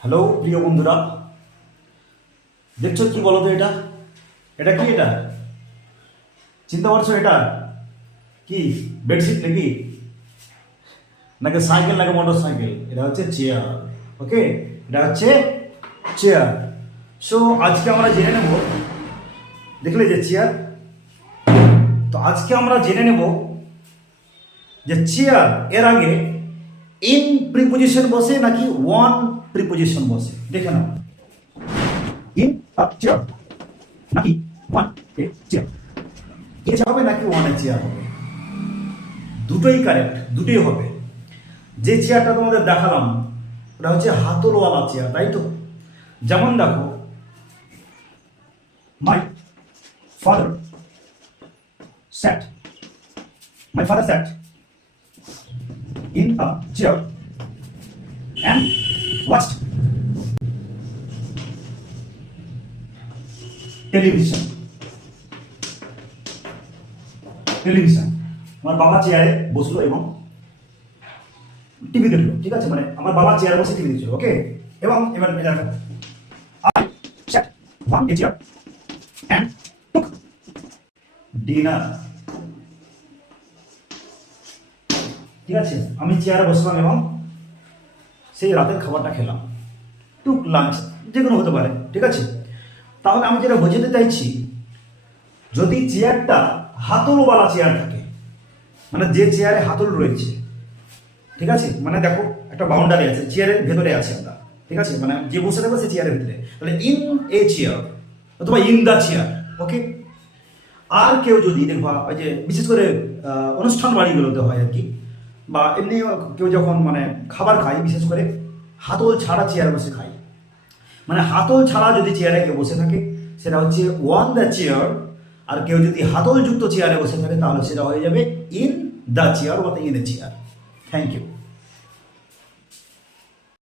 Hello প্রিয় বন্ধুরা, দেখছো কি বলো তো? এটা এটা কি? এটা চিন্তা করছো? এটা কি বেডশিট নাকি নাকি সাইকেল নাকি মোটর সাইকেল? এটা হচ্ছে চেয়ার। ওকে, এটা হচ্ছে চেয়ার। সো আজকে আমরা জেনে নেব, দেখলে যে চেয়ার, তো আজকে আমরা জেনে নেব যে চেয়ার এর আগে ইন প্রিপোজিশন বসে নাকি ওয়ান প্রিপোজিশন বসে। দেখে নাও, ইন আ চেয়ার নাকি ওয়ান এ চেয়ার, এ চেয়ার হবে নাকি ওয়ান এ চেয়ার হবে। দুটোই কারেক্ট, দুটোই হবে। যে চেয়ারটা তোমাদের দেখালাম ওটা হচ্ছে হাতলওয়ালা চেয়ার, তাই তো? যেমন দেখো, my father sat, my father sat in a chair and watched television. Television. আমার বাবা চেয়ারে বসলো এবং টিভি দেখলো। ঠিক আছে, মানে আমার বাবা চেয়ারে বসে টিভি দেখছিল। ওকে, এবং এবার I sat on a chair and took dinner. ঠিক আছে, আমি চেয়ারে বসলাম এবং সেই রাতের খাবারটা খেলাম। টুক লাঞ্চ, যে কোনো হতে পারে। ঠিক আছে, তাহলে আমি যেটা বোঝাতে চাইছি, যদি চেয়ারটা হাতলওয়ালা চেয়ার থাকে, মানে যে চেয়ারে হাতল রয়েছে, ঠিক আছে, মানে দেখো একটা বাউন্ডারি আছে, চেয়ারের ভেতরে আছে আমরা, ঠিক আছে, মানে যে বসে থাকবে সে চেয়ারের ভিতরে, তাহলে ইন এ চেয়ার অথবা ইন দ্য চেয়ার। ওকে, আর কেউ যদি দেখবা, ওই যে বিশেষ করে অনুষ্ঠান বাড়িগুলোতে হয় আর কি, বা এমনি কেউ যখন মানে খাবার খায়, বিশেষ করে হাতল ছাড়া চেয়ারে বসে খায়, মানে হাতল ছাড়া যদি চেয়ারে কেউ বসে থাকে সেটা হচ্ছে ওয়ান দ্য চেয়ার। আর কেউ যদি হাতল যুক্ত চেয়ারে বসে থাকে তাহলে সেটা হয়ে যাবে ইন দ্য চেয়ার বা in a chair. Thank you.